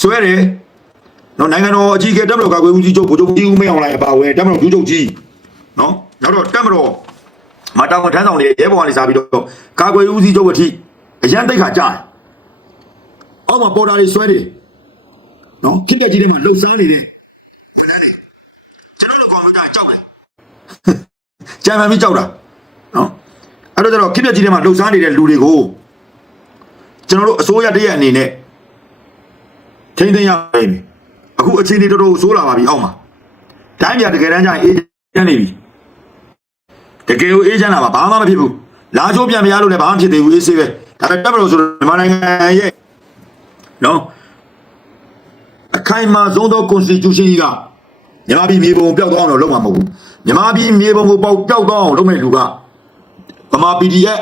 ဆွဲတယ်နော်နိုင်ငံတော်အကြီးအကဲတက်မတော်ကာကွယ်ဦးစီးချုပ်ဗိုလ်ချုပ်ကြီးဦးမင်းအောင်လှိုင်အပါအဝင်တက်မတော်ကျူးချုပ်ကြီးနော်နောက်တော့တက်မတော်မတောင်ထမ်းဆောင်နေတဲ့ရဲဘော်ကနေစားပြီးတော့ကာကွယ်ဦးစီးချုပ်အထိအရန်တိတ်ခါကြားတယ်အောက်မှာပေါ်တာတွေဆွဲတယ်နော်ခစ်ကကြီးတွေမှာလှုပ်ရှားနေတယ်ဝန်ထမ်းတွေကျွန်တော်တို့ကွန်ပျူတာကြောက်တယ်ကြံမှန်ပြီးကြောက်တာနော်အဲ့တော့ကျတော့ခစ်ကကြီးတွေမှာလှုပ်ရှားနေတဲ့လူတွေကိုကျွန်တော်တို့အစိုးရတရက်အနေနဲ့ ထိန်းသိမ်းရမယ်အခုအခြေအနေတော်တော်ဆိုးလာပါပြီအောက်မှာတိုင်းပြတကယ်တမ်းကျရင်အေးချမ်းနေပြီတကယ်ကိုအေးချမ်းလာပါဘာမှမဖြစ်ဘူးလာချိုးပြန်မရလို့လည်းဘာမှဖြစ်သေးဘူးအေးဆေးပဲဒါပေမဲ့တပ်မလို့ဆိုတော့မြန်မာနိုင်ငံရဲ့နော်အခိုင်အမာဆုံးသော constitution ကြီးကမြန်မာပြည်မြေပုံပျောက်သွားအောင်လုပ်မှာမဟုတ်ဘူးမြန်မာပြည်မြေပုံကိုပေါက်ပျောက်သွားအောင်လုပ်မဲ့လူကဗမာ PDF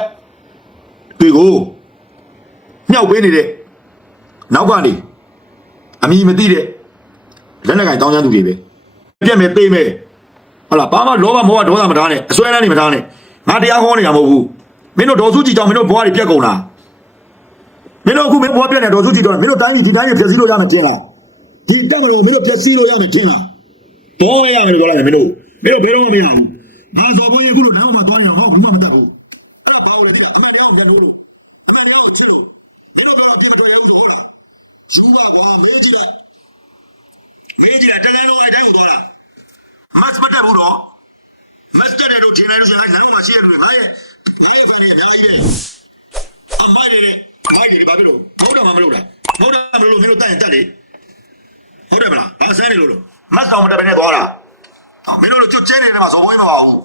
တွေကိုမြောက်ပေးနေတဲ့နောက်ကနေ အမိမသိတဲ့လက်နက်ကင်တောင်းချမ်းသူတွေပဲပြက်မဲ့သိမဲ့ဟုတ်လားဘာမှလောဘမောဟဒေါသမထားနဲ့အစွဲလန်းနေမထားနဲ့ငါတရားဟောနေတာမဟုတ်ဘူးမင်းတို့ဒေါ်စုကြည်ကြောင့်မင်းတို့ဘွားတွေပြက်ကုန်လားမင်းတို့အခုမင်းဘွားပြက်နေဒေါ်စုကြည်တော့မင်းတို့တိုင်းပြည်ဒီတိုင်းပြည်ဖြည့်ဆည်းလို့ရမယ်ထင်လားဒီတက်မလို့မင်းတို့ဖြည့်ဆည်းလို့ရမယ်ထင်လားတော့ရမယ်လို့ပြောလိုက်တယ်မင်းတို့မင်းတို့ဘယ်တော့မှမရဘူးငါစော်ဘွားရဲ့အခုလိုတိုင်းမှာသွားနေတာဟောဘူးမှမတတ်ဘူးအဲ့ဒါဘာလို့လဲဒီကအမှန်တရားကိုပြန်လို့အမှန်တရားကိုချက်လို့မင်းတို့တော့ပြတ်တယ်လို့ဟုတ်လားစူပါတော့မေးကြည့် လိုက်မေးကြည့်လိုက်တိုင်းလုံးအတိုင်းကိုသွားတာမတ်မတ်တယ်ဘူးတော့မတ်တယ်တို့ထင်တယ်လို့ဆိုလိုက်လည်းမရှိရလို့ငါရဲ့ငါရဲ့ဖန်ကြီးအများကြီးပဲအမိုက်တယ်မိုက်တယ်ဘာဖြစ်လို့ဟုတ်တယ်မမလို့လားဟုတ်တယ်မလို့မင်းတို့တန်တက်တယ်ဟုတ်တယ်မလားဘာဆန်းနေလို့လို့မတ်ဆောင်မတက်ဘဲနဲ့သွားတာမင်းတို့ကျွတ်ကျဲနေတယ်မှာဇော်ဘွေးမပါဘူး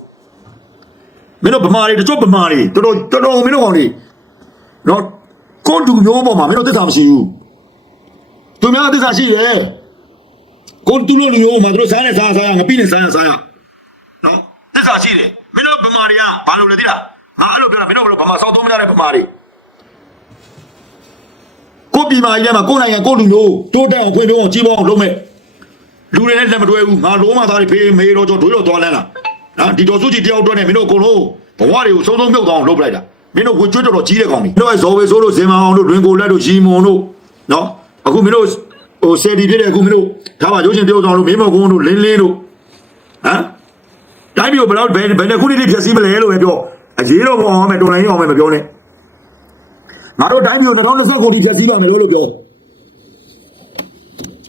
မင်းတို့ဗမာတွေတချို့ဗမာတွေတော်တော်တော်တော်မင်းတို့ကောင်တွေနော်ကိုတူမျိုးပေါ်မှာမင်းတို့သစ္စာမရှိဘူးသူများသစ္စာရှိတ ယ်ကိုတူလို့လူမျိုးမှာတို့စားနေစားစားရငပိနေစားရစားရနော်သစ္စာရှိတယ်မင်းတို့ဗမာတွေကဘာလို့လဲသိလားငါအဲ့လိုပြောတာမင်းတို့ဘယ်လိုဗမာစောက်သုံးမကြတဲ့ဗမာတွေကိုပြည်မာကြီးထဲမှာကိုနိုင်ငံကိုလူမျိုးတိုးတက်အောင်ဖွံ့ဖြိုးအောင်ကြီးပွားအောင်လုပ်မဲ့လူတွေနဲ့လက်မတွဲဘူးငါလုံးမသားတွေဖေးမေးတော့ကြောဒွေးတော့သွားလန်းလာနော်ဒီတော်စုကြီးတယောက်တော့နဲ့မင်းတို့အကုန်လုံးဘဝတွေကိုဆုံးဆုံးမြုပ်သွားအောင်လုပ်ပလိုက်တာမင်းတို့ကိုကျွတ်တော်တော်ကြီးတဲ့ကောင်ကြီးမင်းတို့ကဇော်ဝေဆိုးလို့ဇင်မအောင်တို့တွင်ကိုလက်တို့ရီမွန်တို့နော်အခုမင်းတို့ ဟိုဆယ်ဒီဖြစ်တဲ့အခုမင်းတို့ဒါမှရုပ်ရှင်ပြောဆောင်လို့မင်းမကုန်းတို့လင်းလင်းတို့ဟမ်တိုင်းပြည်ကိုဘယ်တော့ဘယ်ဘယ်နှစ်ခုနှစ်ဖြည့်ဆည်းမလဲလို့ပဲပြောအရေးတော့မအောင်မယ်တော်လိုင်းအောင်မယ်မပြောနဲ့ငါတို့တိုင်းပြည်ကို2020ခုနှစ်ဖြည့်ဆည်းပါမယ်လို့လို့ပြော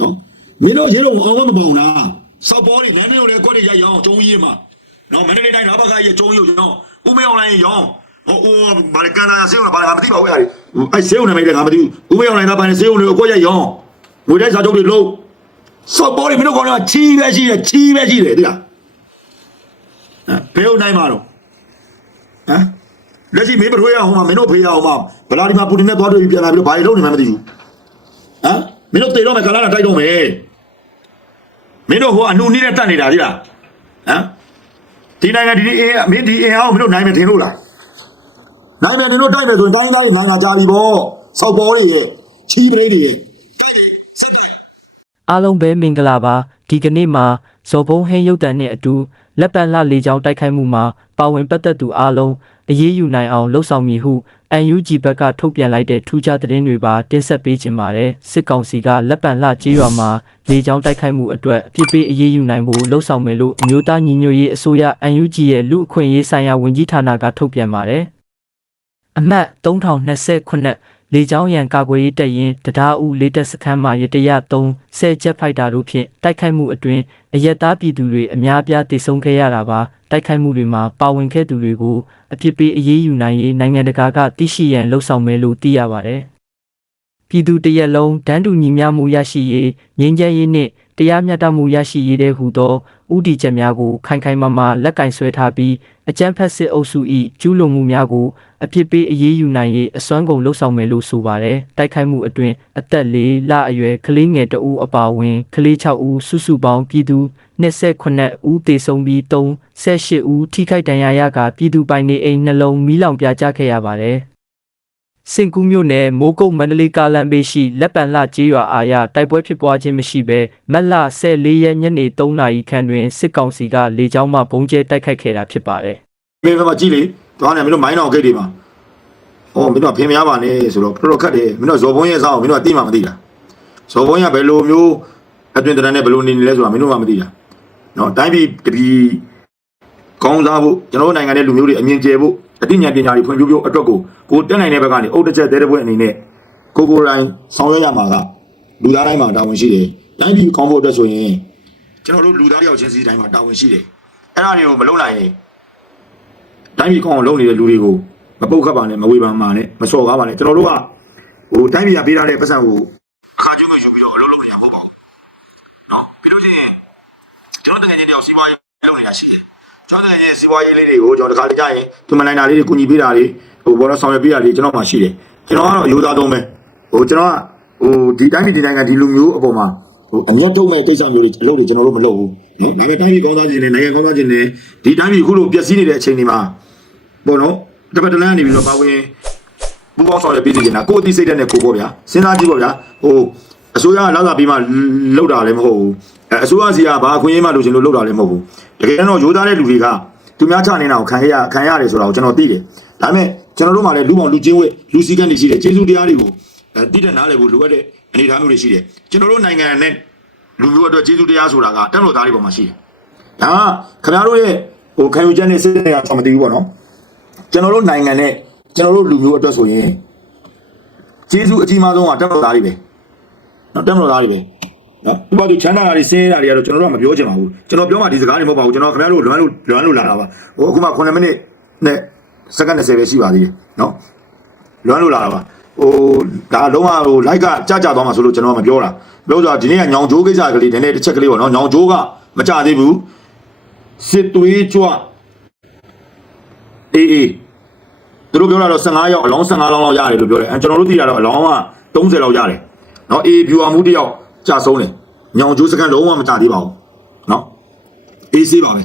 နော်မင်းတို့ရေးတော့အောင်မပေါအောင်လားစောက်ပေါ်တွေလမ်းတွေလည်းကွက်တွေရိုက်ရောင်းကျုံးကြီးမှာနော်မန္တလေးတိုင်းနာဘခရဲ့ကျုံးရုပ်ရောင်းဦးမေအောင်လိုင်းရောင်းဟိုဟိုဘာလဲကန်နာဆေးုံဘာလဲငါမသိပါဘူးအဲ့ဒါအဲ့ဆေးုံနာမည်လည်းငါမသိဘူးဦးမေအောင်လိုင်းကဘာလဲဆေးုံတွေကိုကွက်ရိုက်ရောင်း ငွေတိုက်စာချုပ်တွေလုံးစောက်ပေါ်တွေမင်းတို့ကောင်တွေကချီးပဲရှိတယ်ချီးပဲရှိတယ်သိလားဟမ်ဘယ်ဟုတ်နိုင်မှာတော့ဟမ်လက်ရှိမင်းပထွေးရအောင်မှာမင်းတို့ဖေးရအောင်မှာဗလာဒီမာပူတင်နဲ့သွားတွေ့ပြီးပြန်လာပြီးတော့ဘာတွေလုပ်နေမှမသိဘူးဟမ်မင်းတို့တေတော့မယ်ကာလာနဲ့တိုက်တော့မယ်မင်းတို့ဟိုအနှူနည်းနဲ့တက်နေတာသိလားဟမ်ဒီနိုင်ငံဒီအင်းမင်းဒီအင်းအောင်မင်းတို့နိုင်မယ်ထင်လို့လားနိုင်မယ်နင်တို့တိုက်မယ်ဆိုရင်တိုင်းသားတွေနိုင်ငံကြပြီပေါ့စောက်ပေါ်တွေရဲ့ချီးပရိတွေစစ်တယ် အားလုံးပဲမင်္ဂလာပါဒီကနေ့မှာဇော်ဘုံဟင်းရုပ်တံနဲ့အတူလက်ပံလှလေချောင်းတိုက်ခိုက်မှုမှာပါဝင်ပတ်သက်သူအားလုံးအရေးယူနိုင်အောင်လှုံ့ဆော်မည်ဟု UNG ဘက်ကထုတ်ပြန်လိုက်တဲ့ထူးခြားသတင်းတွေပါတင်ဆက်ပေးခြင်းပါတယ်စစ်ကောင်စီကလက်ပံလှကြေးရွာမှာလေချောင်းတိုက်ခိုက်မှုအတွက်အပြစ်ပေးအရေးယူနိုင်ဖို့လှုံ့ဆော်မယ်လို့အမျိုးသားညီညွတ်ရေးအစိုးရ UNG ရဲ့လူအခွင့်အရေးဆိုင်ရာဝန်ကြီးဌာနကထုတ်ပြန်ပါတယ်အမှတ်3029 လေကြောင်းရန်ကာကွယ်ရေးတပ်ရင်းတရားဥလေးတက်စခန်းမှာရတရ3ဆဲချက်ဖိုက်တာတို့ဖြင့်တိုက်ခိုက်မှုအတွင်းအရက်သားပြည်သူတွေအများအပြားတေဆုံးခဲ့ရတာပါတိုက်ခိုက်မှုတွေမှာပါဝင်ခဲ့သူတွေကိုအပြစ်ပေးအရေးယူနိုင်ရေးနိုင်ငံတကာကသိရှိရန်လှုံ့ဆော်မယ်လို့သိရပါတယ်ပြည်သူတရက်လုံးတန်းတူညီမျှမှုရရှိရေးငြိမ်းချမ်းရေးနှင့်တရားမျှတမှုရရှိရေးတဲ့ဟူသောဥတီချက်များကိုခိုင်ခိုင်မာမာလက်ကင်ဆွဲထားပြီးအကြမ်းဖက်စစ်အုပ်စု၏ကျူးလွန်မှုများကို အဖြစ်ပေးအရေးယူနိုင်ရေးအစွမ်းကုန်လှုံ့ဆော်မယ်လို့ဆိုပါတယ်တိုက်ခိုက်မှုအတွင်းအသက်၄လအရွယ်ကလေးငယ်တဦးအပါအဝင်ကလေး6ဦးစုစုပေါင်းပြည်သူ28ဦးသေဆုံးပြီး38ဦးထိခိုက်ဒဏ်ရာရကပြည်သူပိုင်နေအိမ်နှလုံးမီးလောင်ပြာကျခဲ့ရပါတယ်စင်ကူးမြို့နယ်မိုးကုတ်မန္တလေးကားလမ်းဘေးရှိလက်ပံလှကျေးရွာအားရတိုက်ပွဲဖြစ်ပွားခြင်းမရှိဘဲမက်လ14ရက်ညနေ3နာရီခန့်တွင်စစ်ကောင်စီကလေကြောင်းမှဘုံကျဲတိုက်ခိုက်ခဲ့တာဖြစ်ပါတယ်မင်းကကြည့်လေ သွားနေမင်းတို့မိုင်းတော်ဂိတ်တွေမှာဟောမင်းတို့ဖင်မရပါနဲ့ဆိုတော့တော်တော်ခက်တယ်မင်းတို့ဇော်ဘုံရဲ့အဆောင်မင်းတို့ကတိမှမသိတာဇော်ဘုံရဘယ်လိုမျိုးအတွင်တရနဲ့ဘယ်လိုနေနေလဲဆိုတာမင်းတို့မှမသိတာနော်တိုင်းပြည်တပြည်ကောင်းစားဖို့ကျွန်တော်တို့နိုင်ငံရဲ့လူမျိုးတွေအမြင်ကျယ်ဖို့အသိဉာဏ်ပညာတွေဖွံ့ဖြိုးဖို့အတွက်ကိုကိုတက်နိုင်တဲ့ဘက်ကနေအုတ်တစ်ချက်တဲတဲ့ဘက်အနေနဲ့ကိုကိုယ်တိုင်ဆောင်ရွက်ရမှာကလူသားတိုင်းမှာတာဝန်ရှိတယ်တိုင်းပြည်ကောင်းဖို့အတွက်ဆိုရင်ကျွန်တော်တို့လူသားတယောက်ချင်းစီတိုင်းမှာတာဝန်ရှိတယ်အဲ့ဒါတွေကိုမလုပ်နိုင်ရင် တိုင်းပြည်ကောင်းအောင်လုပ်နေတဲ့လူတွေကိုမပုတ်ခတ်ပါနဲ့မဝေပါမှာနဲ့မစော်ကားပါနဲ့ကျွန်တော်တို့ကဟိုတိုင်းပြည်ကပေးထားတဲ့ပတ်စံကိုအခါကျမှယူပြီးတော့အလုပ်လုပ်ရဖို့ပေါ့နော်ပြီးလို့ချင်းကျွန်တော်တကယ်ချင်းတယောက်စီးပွားရေးလုပ်နေတာရှိတယ်ကျွန်တော်တကယ်ချင်းစီးပွားရေးလေးတွေကိုကျွန်တော်တခါတကြရင်ဒီမနိုင်တာလေးတွေကူညီပေးတာတွေဟိုဘောတော့ဆောင်ရွက်ပေးတာတွေကျွန်တော်မှရှိတယ်ကျွန်တော်ကတော့အယူသားသုံးပဲဟိုကျွန်တော်ကဟိုဒီတိုင်းပြည်ဒီနိုင်ငံဒီလူမျိုးအပေါ်မှာဟိုအမျက်ထုတ်မဲ့ကိစ္စမျိုးတွေအလုပ်တွေကျွန်တော်တို့မလုပ်ဘူးနော်ဒါပေမဲ့တိုင်းပြည်ကောင်းသားခြင်းနဲ့နိုင်ငံကောင်းသားခြင်းနဲ့ဒီတိုင်းပြည်အခုလိုပျက်စီးနေတဲ့အချိန်ဒီမှာ ပေါ့နော်တစ်ပတ်တစ်လမ်းနေပြီးတော့ပါဝင်ပူပေါင်းဆောင်ရပြည်စီနေတာကိုယ်အသိစိတ်တဲ့နဲ့ကိုပေါ့ဗျာစဉ်းစားကြည့်ပေါ့ဗျာဟိုအစိုးရကလောက်တာပြီးမှလောက်တာလည်းမဟုတ်ဘူးအဲအစိုးရစီကဘာအခွင့်အရေးမှလိုချင်လို့လောက်တာလည်းမဟုတ်ဘူးတကယ်တော့ရိုးသားတဲ့လူတွေကသူများချနေတာကိုခံရခံရတယ်ဆိုတာကိုကျွန်တော်သိတယ်ဒါပေမဲ့ကျွန်တော်တို့မှလည်းလူပေါင်းလူချင်းဝဲလူစည်းကမ်းတွေရှိတယ်ကျေးဇူးတရားတွေကိုအဲတည်တဲ့နားလည်ဖို့လိုအပ်တဲ့အနေအထားမျိုးတွေရှိတယ်ကျွန်တော်တို့နိုင်ငံနဲ့လူမျိုးအတွက်ကျေးဇူးတရားဆိုတာကတက်လို့သားတွေပေါ်မှာရှိတယ်ဒါကခင်ဗျားတို့ရဲ့ဟိုခံယူချက်နဲ့စိတ်နဲ့ကမသိဘူးပေါ့နော် ကျွန်တော်တို့နိုင်ငံနဲ့ကျွန်တော်တို့လူမျိုးအတွက်ဆိုရင်ကျေးဇူးအကြီးမားဆုံးကတက်တော်သားတွေပဲနော်တက်တော်သားတွေပဲနော်ဒီဘောသူချမ်းသာတာတွေစင်းရတာတွေကတော့ကျွန်တော်တို့ကမပြောချင်ပါဘူးကျွန်တော်ပြောမှဒီစကားတွေမဟုတ်ပါဘူးကျွန်တော်ခင်ဗျားတို့လွမ်းလို့လွမ်းလို့လာတာပါဟိုအခုမှ9မိနစ်နဲ့စက္ကန့်30ပဲရှိပါသေးတယ်နော်လွမ်းလို့လာတာပါဟိုဒါလုံးဝဟို like ကကြကြသွားမှာဆိုလို့ကျွန်တော်ကမပြောတာပြောဆိုတာဒီနေ့ကညောင်ကြိုးကိစ္စကလေးနည်းနည်းတစ်ချက်ကလေးပေါ့နော်ညောင်ကြိုးကမကြသေးဘူးစစ်သွေးကြွအေးအေး သူတို့ပြောတာတော့15ရောက်အလောင်း15လောင်းလောက်ရတယ်လို့ပြောတယ်အဲကျွန်တော်တို့သိတာတော့အလောင်းက30လောက်ရတယ်နော်အေဗျူအာမူတယောက်ကြာဆုံးတယ်ညောင်ကျိုးစကန်လုံးဝမကြသေးပါဘူးနော်အေးဆေးပါပဲ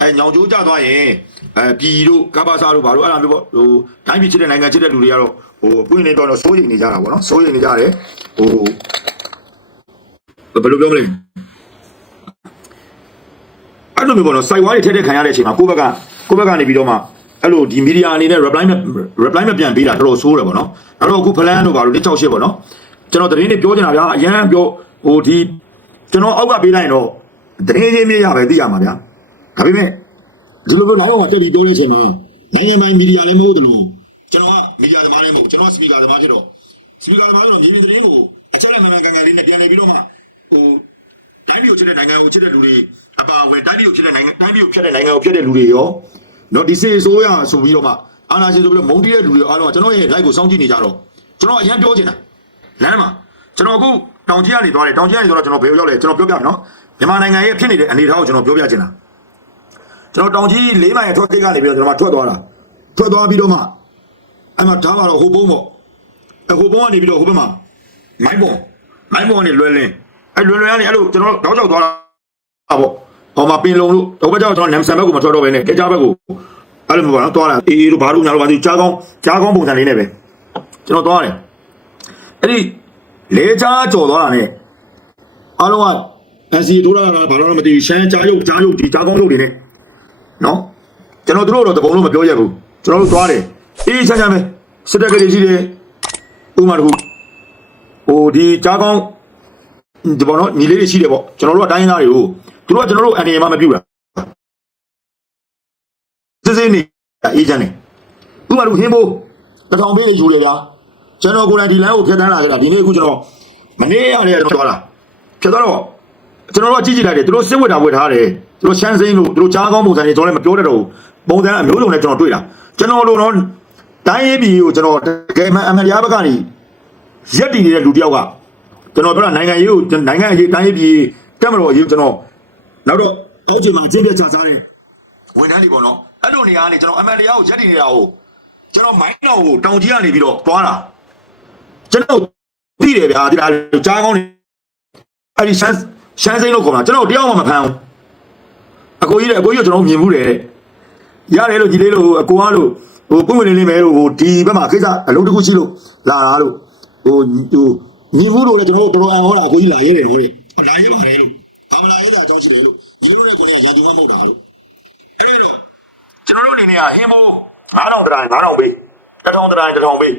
အဲညောင်ကျိုးကြသွားရင်အဲပြည်တို့ကဘာစာတို့ဘာလို့အဲ့လိုမျိုးပေါ့ဟိုတိုင်းပြည်ချစ်တဲ့နိုင်ငံချစ်တဲ့လူတွေကတော့ဟိုအပွင့်နေတော့စိုးရိမ်နေကြတာပေါ့နော်စိုးရိမ်နေကြတယ်ဟိုဘယ်လိုပြောမလဲအဲ့လိုမျိုးပေါ့နော်စိုက်ဝါးတွေထက်ထက်ခံရတဲ့အချိန်မှာကိုယ့်ဘက်ကကိုယ့်ဘက်ကနေပြီးတော့မှ အဲ့လိုဒီမီဒီယာအနေနဲ့ reply မ reply မပြန်ပေးတာတော်တော်ဆိုးတယ်ပေါ့နော်အဲ့တော့အခု plan တို့ဘာလို့168ပေါ့နော်ကျွန်တော်သတင်းတွေပြောနေတာဗျာအရန်ပြောဟိုဒီကျွန်တော်အောက်ကပေးလိုက်ရင်တော့သတင်းချင်းမြေရပဲသိရမှာဗျာဒါပေမဲ့ဒီလိုမျိုးနိုင်အောင်တက်ပြီးပြောတဲ့အချိန်မှာနိုင်ငံပိုင်မီဒီယာလည်းမဟုတ်တယ်လို့ကျွန်တော်ကမီဒီယာသမားလည်းမဟုတ်ကျွန်တော်စပီကာသမားဖြစ်တော့စပီကာသမားဆိုတော့မြေပြင်သတင်းကိုအချက်အလက်မှန်မှန်ကန်ကန်လေးနဲ့ပြန်နေပြီးတော့မှဟိုတိုင်းပြည်ကိုချစ်တဲ့နိုင်ငံကိုချစ်တဲ့လူတွေအပါအဝင်တိုင်းပြည်ကိုချစ်တဲ့နိုင်ငံတိုင်းပြည်ကိုဖြတ်တဲ့နိုင်ငံကိုဖြတ်တဲ့လူတွေရော နော်ဒီစေအစိုးရဆိုပြီးတော့မှအာဏာရှင်ဆိုပြီးတော့မုန်းတီးတဲ့လူတွေအားလုံးကကျွန်တော်ရဲ့ live ကိုစောင့်ကြည့်နေကြတော့ကျွန်တော်အရင်ပြောချင်တာလမ်းမှာကျွန်တော်အခုတောင်ကြီးကနေသွားတယ်တောင်ကြီးကနေသွားတော့ကျွန်တော်ဘယ်ရောက်လဲကျွန်တော်ပြောပြမယ်နော်မြန်မာနိုင်ငံရဲ့ဖြစ်နေတဲ့အနေအထားကိုကျွန်တော်ပြောပြချင်တာကျွန်တော်တောင်ကြီး၄မိုင်ထွက်ကိတ်ကနေပြီးတော့ကျွန်တော်ထွက်သွားတာထွက်သွားပြီးတော့မှအဲ့မှာထားပါတော့ဟိုဘုံပေါ့အဟိုဘုံကနေပြီးတော့ဟိုဘက်မှာမိုင်းပုံမိုင်းပုံကနေလွယ်လင်းအဲ့လွယ်လွယ်ကနေအဲ့လိုကျွန်တော်တောက်ချောက်သွားတာ啊不， ဟောမှာပင်လုံးလို့တော့ဘက်ကြောင့်ကျွန်တော်နမ်ဆန်ဘက်ကိုမထွက်တော့ဘဲနဲ့ကြကြဘက်ကိုအဲ့လိုမျိုးပါနော်သွားတာအေးအေးတို့ဘာလို့ညာလို့ပါသူကြားကောင်းကြားကောင်းပုံစံလေးနဲ့ပဲကျွန်တော်သွားတယ်အဲ့ဒီလေချားကြော်သွားတာနဲ့အားလုံးက NC ထိုးတာကဘာလို့လဲမသိဘူးရှမ်းကြားရုပ်ကြားရုပ်ဒီကြားကောင်းရုပ်တွေနဲ့နော်ကျွန်တော်တို့တော့တကုံလုံးမပြောရဘူးကျွန်တော်တို့သွားတယ်အေးချမ်းချမ်းပဲစစ်တပ်ကလေးရှိတယ်ဥမာတခုဟိုဒီကြားကောင်းဒီပေါ်တော့ညီလေးတွေရှိတယ်ပေါ့ကျွန်တော်တို့ကတိုင်းရင်းသားတွေကို သူတို့ကကျွန်တော်တို့အနေနဲ့မှမပြုတာစစ်စစ်နေအေးချမ်းနေဥပမာလို့ဟင်းဖို့တထောင်ပေးနေယူတယ်ဗျာကျွန်တော်ကိုယ်တိုင်ဒီလမ်းကိုဖျက်တန်းလာခဲ့တာဒီနေ့အခုကျွန်တော်မနေ့ရတယ်ကျွန်တော်သွားတာဖျက်သွားတော့ကျွန်တော်တို့ကကြည့်ကြည့်လိုက်တယ်သူတို့စစ်ဝတ်တာဝတ်ထားတယ်သူတို့ရှမ်းစိမ့်လို့သူတို့ကြားကောင်းပုံစံတွေကျွန်တော်လည်းမပြောတတ်တော့ဘူးပုံစံအမျိုးစုံနဲ့ကျွန်တော်တွေ့တာကျွန်တော်တို့တော့တိုင်းရေးပြည်ကိုကျွန်တော်တကယ်မှအမှန်တရားဘက်ကနေရက်တည်နေတဲ့လူတစ်ယောက်ကကျွန်တော်ပြောတာနိုင်ငံရေးကိုနိုင်ငံရေးတိုင်းရေးပြည်တက်မတော်ရေးကျွန်တော် နောက်တော့အောက်ခြေမှာအကျင့်ပြချစားတဲ့ဝန်ထမ်းတွေပေါ့နော်အဲ့လိုနေရာကနေကျွန်တော်အမှန်တရားကိုရက်တည်နေတာကိုကျွန်တော်မိုင်းတော်ကိုတောင်ကြီးကနေပြီးတော့သွားတာကျွန်တော်သိတယ်ဗျာဒီလားကြားကောင်းနေအဲ့ဒီရှမ်းရှမ်းစိမ့်လို့ခေါ်တာကျွန်တော်တရားမှမဖမ်းဘူးအကိုကြီးတဲ့အကိုကြီးကိုကျွန်တော်မြင်မှုတယ်တဲ့ရတယ်လို့ဒီလေးလို့အကိုကားလို့ဟိုပုံဝင်နေနေမယ်လို့ဟိုဒီဘက်မှာကိစ္စအလုံးတစ်ခုရှိလို့လာတာလို့ဟိုဟိုညီဘူးလို့လည်းကျွန်တော်တို့တော်တော်အံဟောတာအကိုကြီးလာရတယ်ဟိုလေလာရပါတယ်လို့ အမလာရတာအကြောင်းရှိတယ်လို့ညီတို့ရဲ့ကိုယ်ကရန်သူမမဟုတ်တာလို့အဲ့တော့ကျွန်တော်တို့အနေနဲ့ကဟင်းမိုး9000တရိုင်9000ပေး1000တရိုင်1000ပေး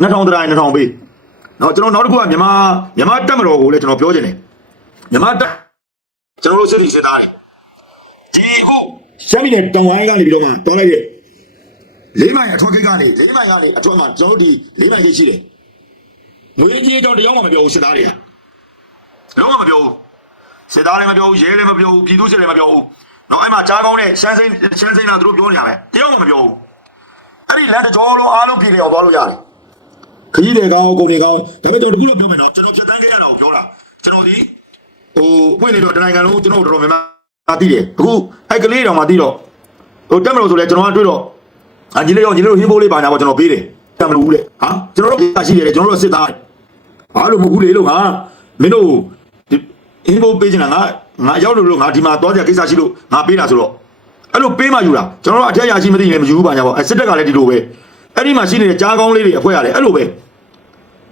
2000တရိုင်2000ပေးနော်ကျွန်တော်နောက်တစ်ခုကမြန်မာမြန်မာတက်မတော်ကိုလည်းကျွန်တော်ပြောချင်တယ်မြန်မာတက်ကျွန်တော်တို့စစ်တီစစ်သားတယ်ဒီအခုရှမ်းပြည်နယ်တောင်ပိုင်းကနေပြီးတော့မှတောင်းလိုက်တဲ့လေးမိုင်အထွတ်ကိတ်ကနေလေးမိုင်ကနေအထွတ်မှာကျွန်တော်တို့ဒီလေးမိုင်ကိတ်ရှိတယ်ငွေကြီးတော့တရားမှမပြောဘူးစစ်သားတွေကလုံးဝမပြောဘူး စစ်သားလည်းမပြောဘူးရဲလည်းမပြောဘူးပြည်သူစစ်လည်းမပြောဘူးနော်အဲ့မှာကြားကောင်းတဲ့ရှမ်းစိမ်းရှမ်းစိမ်းတော့သူတို့ပြောနေရမယ်တရားမှမပြောဘူးအဲ့ဒီလမ်းတစ်ကြောလုံးအားလုံးပြည်လည်အောင်သွားလို့ရတယ်ခကြီးတွေကောင်းကုန်တွေကောင်းဒါပေမဲ့ကျွန်တော်တခုလို့ပြောမယ်နော်ကျွန်တော်ဖြတ်တန်းခဲ့ရတာကိုပြောတာကျွန်တော်ဒီဟိုပွင့်နေတော့တနိုင်ငံလုံးကျွန်တော်တို့တော်တော်များများသိတယ်အခုအဲ့ကလေးတောင်မှသိတော့ဟိုတက်မလို့ဆိုလဲကျွန်တော်ကတွေ့တော့အညီလေးရောညီလေးတို့ဟင်းဘိုးလေးပါညာပေါ့ကျွန်တော်ပေးတယ်တက်မလို့ဘူးလေဟာကျွန်တော်တို့ကရှိတယ်ကျွန်တော်တို့စစ်သားဟာလို့မဟုတ်ဘူးလေလို့ငါမင်းတို့ ဒီဟင်းဘိုးပေးချင်တာငါငါရောက်လို့လို့ငါဒီမှာသွားကြကိစ္စရှိလို့ငါပေးတာဆိုတော့အဲ့လိုပေးမှယူတာကျွန်တော်တို့အထက်ရရှိမသိရင်မယူဘူးပါညာပေါ့အဲ့စစ်တပ်ကလည်းဒီလိုပဲအဲ့ဒီမှာရှိနေတဲ့ကြားကောင်းလေးတွေအဖွဲရတယ်အဲ့လိုပဲ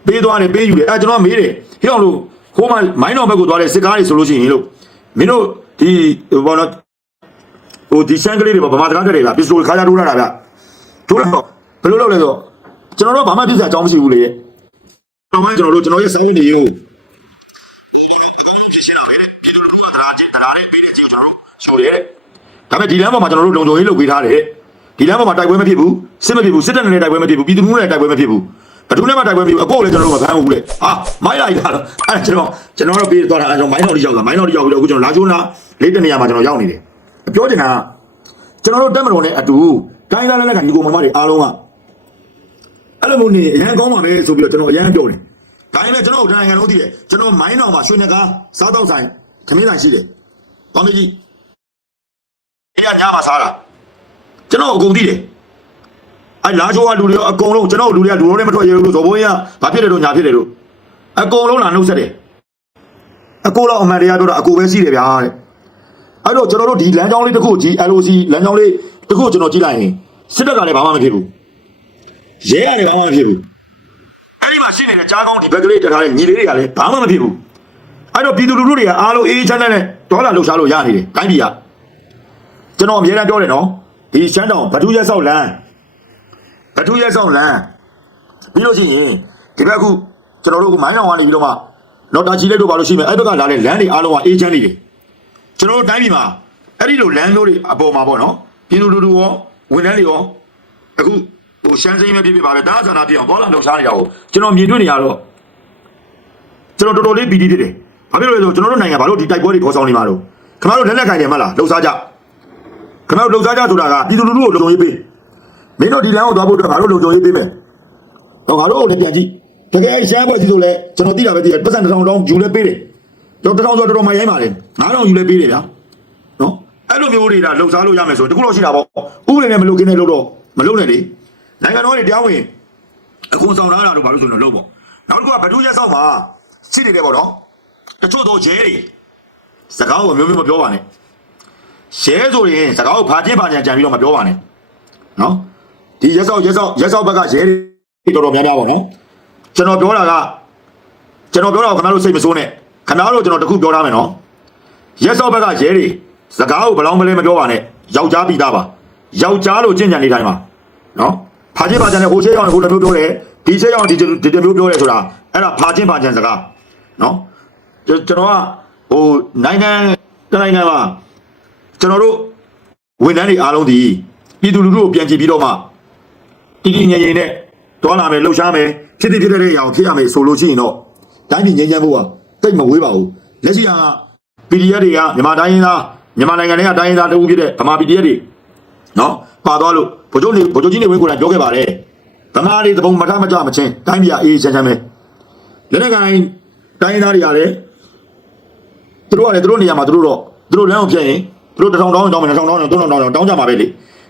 ပေးသွားတယ်ပေးယူတယ်အဲကျွန်တော်ကမေးတယ်ဟိအောင်လို့ဟိုးမမိုင်းတော်ဘက်ကိုသွားတဲ့စစ်ကားတွေဆိုလို့ရှိရင်လို့မင်းတို့ဒီဘောနော်ဟိုဒီရှန်ကလေးတွေဗမာတကားတက်တွေဗျပစ္စတိုခါကြထိုးလာတာဗျထိုးလာတော့ဘယ်လိုလုပ်လဲဆိုကျွန်တော်တို့ဘာမှပြစ်စရာအကြောင်းမရှိဘူးလေတော့မှကျွန်တော်တို့ကျွန်တော်ရဲ့ဆိုင်ဝင်တွေကို ကြီးကိုကျွန်တော်တို့ရှို့တယ်ဒါပေမဲ့ဒီလမ်းပေါ်မှာကျွန်တော်တို့လုံခြုံရေးလုပ်ပေးထားတယ်ဒီလမ်းပေါ်မှာတိုက်ပွဲမဖြစ်ဘူးစစ်မဖြစ်ဘူးစစ်တပ်နဲ့တိုက်ပွဲမဖြစ်ဘူးပြည်သူလူထုနဲ့တိုက်ပွဲမဖြစ်ဘူးဘယ်သူနဲ့မှတိုက်ပွဲမဖြစ်ဘူးအကိုလည်းကျွန်တော်တို့မဖမ်းဘူးလေဟာမိုင်းလိုက်တာတော့အဲကျွန်တော်ကျွန်တော်တို့ပေးသွားတာအဲကျွန်တော်မိုင်းတော်ကြီးရောက်တာမိုင်းတော်ကြီးရောက်ပြီးတော့အခုကျွန်တော်လာချိုးနာလေးတနေရာမှာကျွန်တော်ရောက်နေတယ်ပြောချင်တာကကျွန်တော်တို့တက်မတော်နဲ့အတူတိုင်းသားလက်ကညီကိုမမတွေအားလုံးကအဲ့လိုမျိုးနေအရန်ကောင်းပါပဲဆိုပြီးတော့ကျွန်တော်အရန်ပြောတယ်ဒါပေမဲ့ကျွန်တော်တို့နိုင်ငံလုံးသိတယ်ကျွန်တော်မိုင်းတော်မှာရွှေနဂါစားတော့ဆိုင်ခမင်းဆိုင်ရှိတယ်။ ကောင်းမကြီးအဲ့ကညမှာစားတာကျွန်တော်အကုန်သိတယ်။အဲ့လာချိုးကလူတွေရောအကုန်လုံးကျွန်တော်လူတွေကလူလုံးနဲ့မထွက်ရဘူးလို့ဇော်ဘိုးကြီးကဘာဖြစ်တယ်လို့ညာဖြစ်တယ်လို့အကုန်လုံးလာနှုတ်ဆက်တယ်။အကိုတော့အမှန်တရားပြောတာအကိုပဲရှိတယ်ဗျာတဲ့။အဲ့တော့ကျွန်တော်တို့ဒီလမ်းကြောင်းလေးတစ်ခုကြီး LOC လမ်းကြောင်းလေးတစ်ခုကျွန်တော်ကြည့်လိုက်ရင်စစ်တပ်ကလည်းဘာမှမဖြစ်ဘူး။ရဲကလည်းဘာမှမဖြစ်ဘူး။အဲ့ဒီမှာရှိနေတဲ့ကြားကောင်းဒီဘက်ကလေးတက်ထားတဲ့ညီလေးတွေကလည်းဘာမှမဖြစ်ဘူး။ အဲ့တော့ပြည်သူလူထုတွေကအားလုံးအေးအေးချမ်းချမ်းနဲ့ဒေါ်လာလှုပ်ရှားလို့ရနေတယ်တိုင်းပြည်ကကျွန်တော်အများအားပြောတယ်နော်ဒီရှမ်းတောင်ဗထူးရက်ဆောက်လမ်းဗထူးရက်ဆောက်လမ်းပြီးလို့ရှိရင်ဒီဘက်အခုကျွန်တော်တို့ကမိုင်းတောင်ကနေပြီးတော့မှတော့တာချီလိုက်တို့ဘာလို့ရှိမယ်အဲ့ဘက်ကလာတဲ့လမ်းတွေအားလုံးကအေးချမ်းနေတယ်ကျွန်တော်တို့တိုင်းပြည်မှာအဲ့ဒီလိုလမ်းမျိုးတွေအပေါ်မှာပေါ့နော်ပြည်သူလူထုရောဝန်ထမ်းတွေရောအခုဟိုရှမ်းစိမ်းပဲဖြစ်ဖြစ်ပါပဲတားဆန္ဒပြအောင်ဒေါ်လာလှုပ်ရှားနေတာကိုကျွန်တော်မြင်တွေ့နေရတော့ကျွန်တော်တော်တော်လေးပီတိဖြစ်တယ်။ ဘာဖြစ်လို့လဲဆိုကျွန်တော်တို့နိုင်ငံဘာလို့ဒီတိုက်ပွဲတွေပေါ်ဆောင်နေမှာတော့ခင်ဗျားတို့လက်လက်ခံနေမှာလားလှုပ်ရှားကြ။ခင်ဗျားတို့လှုပ်ရှားကြဆိုတာကပြည်သူလူထုကိုလုံခြုံရေးပေး။မင်းတို့ဒီလမ်းကိုသွားဖို့အတွက်ငါတို့လုံခြုံရေးပေးမယ်။ဟောငါတို့လည်းပြန်ကြည့်။တကယ်ရှမ်းပွဲစီဆိုလဲကျွန်တော်သိတာပဲသိတယ်ပတ်စံတစ်ထောင်တောင်းယူလဲပေးတယ်။ကျွန်တော်တစ်ထောင်ဆိုတော်တော်မှရိုင်းပါလေ။ငါးထောင်ယူလဲပေးတယ်ဗျာ။နော်။အဲ့လိုမျိုးတွေကလှုပ်ရှားလို့ရမယ်ဆိုတခုတော့ရှိတာပေါ့။ဥပဒေနဲ့မလုပ်ခင်းနဲ့လို့တော့မလုပ်နဲ့လေ။နိုင်ငံတော်တွေတရားဝင်အခုဆောင်လာတာတို့ဘာလို့ဆိုတော့လို့ပေါ့နောက်တစ်ခုကဘဒုရက်ဆောင်မှာစီးနေတယ်ပေါ့နော် တချို့တော့ရဲတွေစကားကိုမျိုးမျိုးမပြောပါနဲ့ရဲဆိုရင်စကားကိုဖာချင်းဖာချင်းကြံပြီးတော့မပြောပါနဲ့နော်ဒီရက်ဆောင်ရက်ဆောင်ရက်ဆောင်ဘက်ကရဲတွေတော်တော်များများပေါ့နော်ကျွန်တော်ပြောတာကကျွန်တော်ပြောတာကိုခင်ဗျားတို့စိတ်မဆိုးနဲ့ခင်ဗျားတို့ကျွန်တော်တခုပြောထားမယ်နော်ရက်ဆောင်ဘက်ကရဲတွေစကားကိုဘလောင်းမလဲမပြောပါနဲ့ယောက်ျားပြီးသားပါယောက်ျားလို့ကြင်ကြံနေတိုင်းပါနော်ဖာချင်းပါချန်တဲ့ဟိုရှေးကောင်ကဟိုတစ်မျိုးပြောတယ်ဒီရှေးကောင်ဒီဒီတစ်မျိုးပြောတယ်ဆိုတာအဲ့ဒါဖာချင်းပါချန်စကားနော် ကျွန်ကျွန်တော်ကဟိုနိုင်ငံတစ်နိုင်ငံမှာကျွန်တော်တို့ဝန်ထမ်းတွေအားလုံးဒီပြည်သူလူထုကိုပြန်ကြည့်ပြီးတော့မှတည်တည်ငြိမ်ငြိမ်နဲ့တွားလာမယ်လှုပ်ရှားမယ်ဖြစ်ဖြစ်ဖြစ်တဲ့အရာကိုဖြစ်ရမယ်ဆိုလို့ရှိရင်တော့တိုင်းပြည်ငြိမ်းချမ်းဖို့ကတိတ်မဝေးပါဘူးလက်ရှိက PDF တွေကမြန်မာတိုင်းရင်းသားမြန်မာနိုင်ငံတွေကတိုင်းရင်းသားတဦးဖြစ်တဲ့ဗမာ PDF တွေနော်ပါသွားလို့ဗိုလ်ချုပ်နေဗိုလ်ချုပ်ကြီးနေဝင်းကိုယ်တိုင်ပြောခဲ့ပါတယ်ဗမာတွေတပုံမထမကြမချင်းတိုင်းပြည်အေးချမ်းချမ်းပဲလက်နက်ကိုင်တိုင်းသားတွေကလည်း သူတို့ကလည်းသူတို့နေရာမှာသူတို့တော့သူတို့လမ်းအောင်ဖြတ်ရင်သူတို့တစ်ထောင်တောင်းရင်တောင်းမယ်နှစ်ထောင်တောင်းရင်သုံးထောင်တောင်းရင်တောင်းကြမှာပဲလေ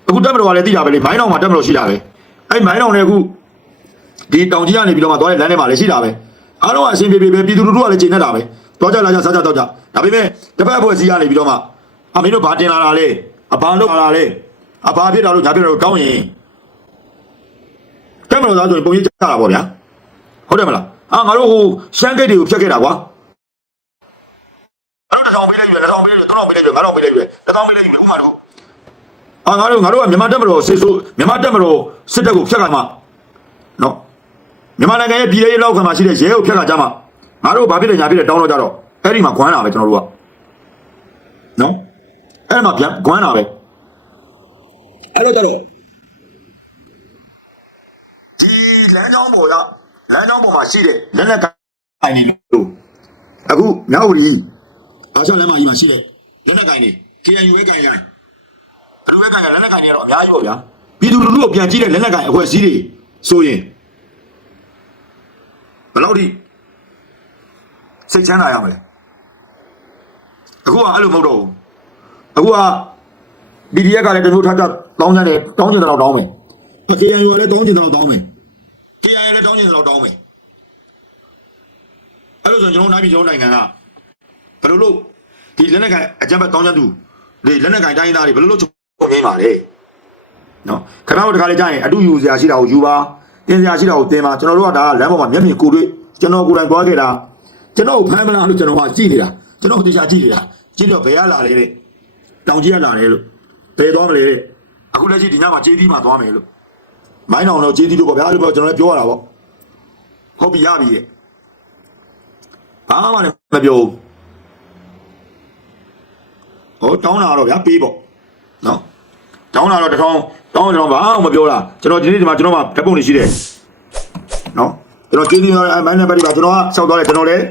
အခုတက်မတော်ကလည်းသိတာပဲလေမိုင်းတော်မှာတက်မတော်ရှိတာပဲအဲ့မိုင်းတော်လည်းအခုဒီတောင်ကြီးကနေပြီးတော့မှသွားတဲ့လမ်းထဲမှာလည်းရှိတာပဲအားလုံးကအဆင်ပြေပြေပဲပြည်သူလူထုကလည်းချိန်နေတာပဲသွားကြလာကြစားကြတော့ကြဒါပေမဲ့တစ်ဖက်အဖွဲ့အစည်းကနေပြီးတော့မှအမင်းတို့ဘာတင်လာတာလဲအဘာလို့လာတာလဲအဘာဖြစ်တာလို့ညာဖြစ်တာလို့တောင်းရင်တက်မလို့သားဆိုရင်ပုံရိပ်ကြတာပေါ့ဗျာဟုတ်တယ်မလားအာငါတို့ဟိုရှမ်းဂိတ်တွေကိုဖျက်ခဲ့တာကွာအဲ့တော့တစ်ထောင်ပေးလိုက်ပြီတစ်ထောင်ပေးလိုက်ပြီသုံးထောင်ပေးလိုက်ပြီငါးထောင်ပေးလိုက်ပြီတစ်ထောင်ပေးလိုက်ပြီဥမာတော့ အာငါတို့ငါတို့ကမြန်မာတက်မလို့စစ်ဆိုးမြန်မာတက်မလို့စစ်တပ်ကိုဖျက်ခိုင်းမှာနော်မြန်မာနိုင်ငံရဲ့ပြည်ရေးလောက်ခံမှာရှိတဲ့ရဲကိုဖျက်ကကြမှာငါတို့ဘာဖြစ်လဲညာဖြစ်လဲတောင်းတော့ကြတော့အဲ့ဒီမှာခွမ်းတာပဲကျွန်တော်တို့ကနော်အဲ့ဒီမှာပြန်ခွမ်းတာပဲအဲ့တော့ကြတော့ဒီလမ်းကြောင်းပေါ်ရလမ်းကြောင်းပေါ်မှာရှိတဲ့လက်နက်ကိုင်နေလို့အခုမြောက်ရီဘာရှောင်းလမ်းမကြီးမှာရှိတဲ့လက်နက်ကိုင်နေ KNU ရဲ့ကိုင်ရတယ်ဘယ် လိုပဲကလည်းလက်နက်ကင်တွေတော့အများကြီးပေါ့ဗျာပြည်သူလူထုကိုပြန်ကြည့်တဲ့လက်နက်ကင်အဖွဲ့အစည်းတွေဆိုရင်ဘယ်လောက်ထိစိတ်ချမ်းသာရမလဲအခုကအဲ့လိုမဟုတ်တော့ဘူးအခုက PDF ကလည်းတမျိုးထားကြတောင်းကြတယ်တောင်းကြတယ်တော့တောင်းမယ် KNU ကလည်းတောင်းကြတယ်တော့တောင်းမယ် KNU လည်းတောင်းကြတယ်တော့တောင်းမယ်အဲ့လိုဆိုရင်ကျွန်တော်နိုင်ပြီကျွန်တော်နိုင်ငံကဘယ်လိုလုပ်ဒီလက်နက်ကင်အကြမ်းဖက်တောင်းကြသူဒီလက်နက်ကင်တိုင်းသားတွေဘယ်လိုလုပ် ချုပ်ငိမ့်ပါလဲနော်ခင်ဗျားတို့တခါလေကြာရင်အတူယူစရာရှိတာကိုယူပါတင်စရာရှိတာကိုတင်ပါကျွန်တော်တို့ကဒါလမ်းပေါ်မှာမျက်မြင်ကိုတွေ့ကျွန်တော်ကိုယ်တိုင်သွားခဲ့တာကျွန်တော်ကိုဖမ်းမလားလို့ကျွန်တော်ကကြည့်နေတာကျွန်တော်တရားကြည့်နေတာကြည့်တော့ဘယ်ရလာလဲတဲ့တောင်ကြီးရလာတယ်လို့ဘယ်သွားမလဲတဲ့အခုလက်ရှိဒီညမှာကျေးသီးမှာသွားမယ်လို့မိုင်းအောင်တော့ကျေးသီးလို့ပေါ့ဗျာအဲ့လိုပေါ့ကျွန်တော်လည်းပြောရတာပေါ့ဟုတ်ပြီရပြီတဲ့ဘာမှလည်းမပြောဘူးဟောတောင်းတာတော့ဗျာပေးပေါ့နော် တောင်းလာတော့တစ်ထောင်တောင်းကျွန်တော်ဘာမှမပြောတာကျွန်တော်ဒီနေ့ဒီမှာကျွန်တော်မှဓာတ်ပုံတွေရှိတယ်နော်ကျွန်တော်ကျေးဇူးများအမိုင်းနံပါတ်တွေပါကျွန်တော်ကရှောက်သွားတယ်ကျွန်တော်လည်း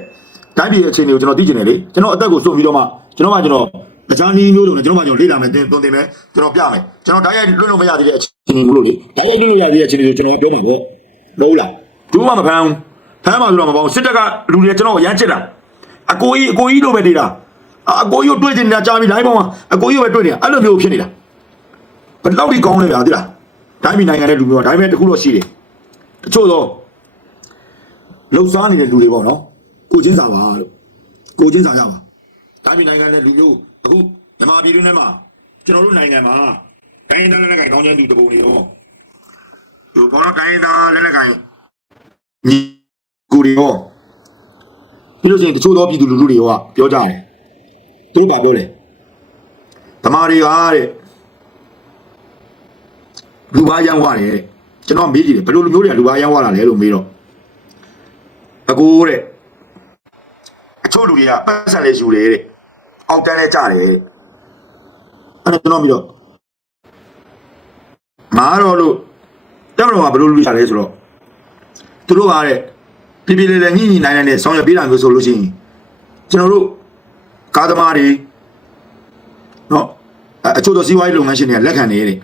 တိုင်းပြည်အခြေအနေကိုကျွန်တော်သိကျင်တယ်လေကျွန်တော်အသက်ကိုစွန့်ပြီးတော့မှကျွန်တော်မှကျွန်တော်အချားနီးမျိုးစုံနဲ့ကျွန်တော်မှကျွန်တော်လေ့လာမယ်တင်သွန်သင်မယ်ကျွန်တော်ပြမယ်ကျွန်တော်ဓာတ်ရိုက်လွတ်လို့မရသေးတဲ့အခြေအနေဘူးလို့လေဓာတ်ရိုက်လွတ်လို့ရသေးတဲ့အခြေအနေကိုကျွန်တော်ပြောမယ်ပေါ့လို့လားဘူးမှမဖမ်းဘူးဖမ်းမှဆိုတော့မပေါ့စစ်တပ်ကလူတွေကျွန်တော်ကိုရမ်းချစ်တာအကိုကြီးအကိုကြီးလို့ပဲနေတာအကိုကြီးကိုတွေ့ချင်နေတာကြာပြီတိုင်းပေါ်မှာအကိုကြီးကိုပဲတွေ့နေတာအဲ့လိုမျိုးဖြစ်နေတာ ဘယ်တော့ဒီကောင်းလဲဗျာတိလားတိုင်းပြည်နိုင်ငံတဲ့လူမျိုးကဒါပေမဲ့တခုတော့ရှိတယ်တချို့တော့လှုပ်ရှားနေတဲ့လူတွေပေါ့နော်ကိုချင်းစာပါလို့ကိုချင်းစာရပါတိုင်းပြည်နိုင်ငံတဲ့လူမျိုးအခုမြန်မာပြည်တွင်းထဲမှာကျွန်တော်တို့နိုင်ငံမှာတိုင်းဒေသလက်နက်ကိုင်ကောင်းချမ်းသူတပုံတွေရောဒီဘောရတိုင်းဒေသလက်နက်ကိုင်ညီကိုတွေရောပြီးလို့ရှိရင်တချို့သောပြည်သူလူထုတွေရောပြောကြတယ်တို့ပါပြောလေဓမ္မတွေကတဲ့ လူပါရန်ဝရတယ်တဲ့ကျွန်တော်မေးကြည့်တယ်ဘယ်လိုလူမျိုးတွေကလူပါရန်ဝတာလဲလို့မေးတော့အကိုတဲ့အချို့လူတွေကပတ်စံလေးယူတယ်တဲ့အောက်တန်းလေးကြတယ်တဲ့အဲ့ဒါကျွန်တော်ပြီးတော့မာတော့လို့တက်မတော်ကဘယ်လိုလူရလဲဆိုတော့သူတို့ကတဲ့ပြပြလေးလေးညှိညှိနိုင်နိုင်နဲ့ဆောင်းရပေးတာမျိုးဆိုလို့ရှိရင်ကျွန်တော်တို့ကားသမားတွေနော်အအချို့သောစီးပွားရေးလုပ်ငန်းရှင်တွေကလက်ခံနေတဲ့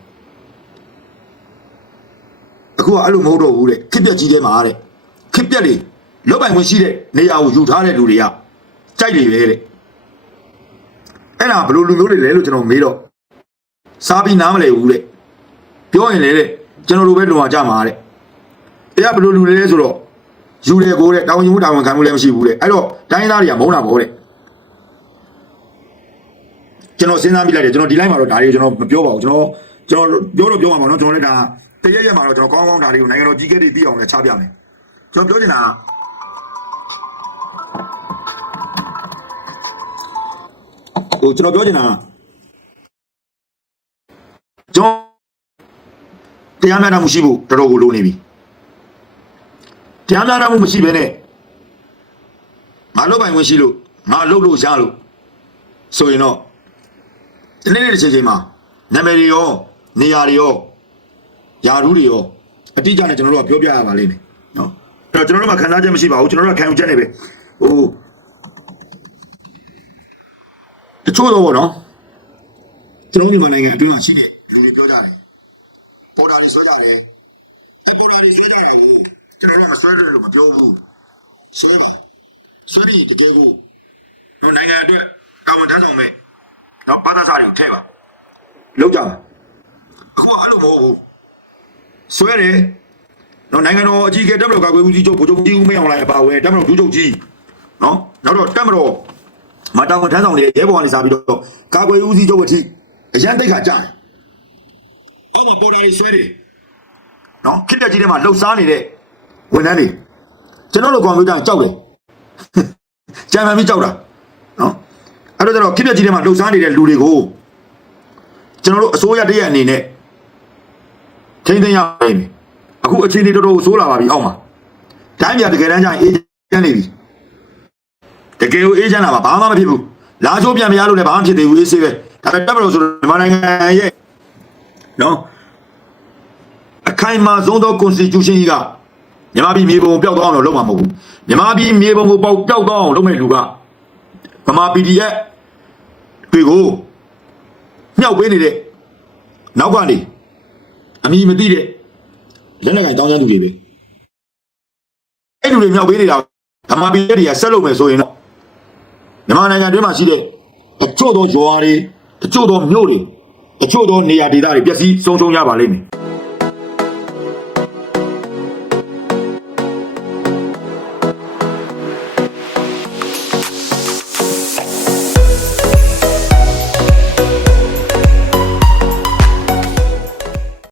အခုကအဲ့လိုမဟုတ်တော့ဘူးတဲ့ခစ်ပြက်ကြီးထဲမှာတဲ့ခစ်ပြက်လေလောက်ပိုင်ဝင်ရှိတဲ့နေရာကိုယူထားတဲ့လူတွေကကြိုက်နေပဲတဲ့အဲ့ဒါဘယ်လိုလူမျိုးတွေလဲလို့ကျွန်တော်မေးတော့စားပြီးနားမလဲဘူးတဲ့ပြောရင်လေတဲ့ကျွန်တော်တို့ပဲလုံအောင်ကြမှာတဲ့တရားဘယ်လိုလူတွေလဲဆိုတော့ယူတယ်ကိုတဲ့တာဝန်ယူမှုတာဝန်ခံမှုလည်းမရှိဘူးတဲ့အဲ့တော့တိုင်းသားတွေကမုန်းတာပေါ့တဲ့ကျွန်တော်စဉ်းစားမိလိုက်တယ်ကျွန်တော်ဒီလိုက်မှာတော့ဒါတွေကိုကျွန်တော်မပြောပါဘူးကျွန်တော်ကျွန်တော်ပြောတော့ပြောမှာပါနော်ကျွန်တော်လည်းဒါ တရက်ရက်မှာတော့ကျွန်တော်ကောင်းကောင်းဒါတွေကိုနိုင်ငံတော်ကြီးကဲတွေသိအောင်လည်းချပြမယ်ကျွန်တော်ပြောချင်တာဟိုကျွန်တော်ပြောချင်တာကျွန်တော်တရားမျှတမှုရှိဖို့တော်တော်ကိုလိုနေပြီတရားမျှတမှုမရှိဘဲနဲ့ငါလုပ်ပိုင်ဝင်ရှိလို့ငါလုပ်လို့ရလို့ဆိုရင်တော့ဒီနေ့နေ့တစ်ချိန်ချိန်မှာနာမည်တွေရောနေရာတွေရော ယာရူးတွေရောအတိအကျနဲ့ကျွန်တော်တို့ကပြောပြရပါလိမ့်မယ်နော်အဲ့တော့ကျွန်တော်တို့မှခံစားချက်မရှိပါဘူးကျွန်တော်တို့ကခံယူချက်နေပဲဟိုတချို့တော့ဗောနော်ကျွန်တော်ဒီမှာနိုင်ငံအတွင်းမှာရှိတဲ့လူတွေပြောကြတယ်ပေါ်တာတွေဆွဲကြတယ်အဲ့ပေါ်တာတွေဆွဲကြတာကိုကျွန်တော်တို့ကမဆွဲတယ်လို့မပြောဘူးဆွဲပါဆွဲပြီးတကယ်ကိုနော်နိုင်ငံအတွက်တာဝန်ထမ်းဆောင်မဲ့နော်ဘာသာစာတွေကိုထည့်ပါလောက်ကြပါအခုကအဲ့လိုမဟုတ်ဘူး ဆွဲတယ်နော်နိုင်ငံတော်အကြီးအကဲတက်မတော်ကာကွယ်ဦးစီးချုပ်ဗိုလ်ချုပ်ကြီးဦးမင်းအောင်လှိုင်အပါအဝင်တက်မတော်ဒုချုပ်ကြီးနော်နောက်တော့တက်မတော်မတာဝန်ထမ်းဆောင်နေတဲ့ရဲဘော်ကနေစားပြီးတော့ကာကွယ်ဦးစီးချုပ်အထိအရန်တိတ်ခါကြားတယ်အဲ့ဒီပေါ်ရီဆွဲတယ်နော်ခစ်တက်ကြီးထဲမှာလှုပ်ရှားနေတဲ့ဝန်ထမ်းတွေကျွန်တော်တို့ကွန်ပျူတာကြောက်တယ်ကြံမှန်ပြီးကြောက်တာနော်အဲ့တော့ကျတော့ခစ်တက်ကြီးထဲမှာလှုပ်ရှားနေတဲ့လူတွေကိုကျွန်တော်တို့အစိုးရတရက်အနေနဲ့ ထိမ့်သိမ်းရမယ်အခုအခြေအနေတော်တော်ဆိုးလာပါပြီအောက်မှာတိုင်းပြည်တကယ်တမ်းကျရင်အေးချမ်းနေပြီတကယ်ကိုအေးချမ်းလာပါဘာမှမဖြစ်ဘူးလာချိုးပြန်မရလို့လည်းဘာမှဖြစ်သေးဘူးအေးဆေးပဲဒါပေမဲ့တပ်မတော်ဆိုတော့မြန်မာနိုင်ငံရဲ့နော်အခိုင်အမာဆုံးသော constitution ကြီးကမြန်မာပြည်မြေပုံကိုပျောက်သွားအောင်လို့လုပ်မှာမဟုတ်ဘူးမြန်မာပြည်မြေပုံကိုပေါက်ပျောက်သွားအောင်လုပ်မဲ့လူကဗမာ PDF တွေကိုမြောက်ပေးနေတဲ့နောက်ကနေ အမီမသိတဲ့လက်နက်ကင်တောင်းချမ်းသူတွေပဲအဲ့လူတွေမြောက်ပေးနေတာဗမာပြည်တွေကဆက်လုပ်မယ်ဆိုရင်တော့မြန်မာနိုင်ငံတွင်းမှာရှိတဲ့အချို့သောဂျွာတွေအချို့သောမြို့တွေအချို့သောနေရာဒေသတွေပျက်စီးဆုံးရှုံးရပါလိမ့်မယ်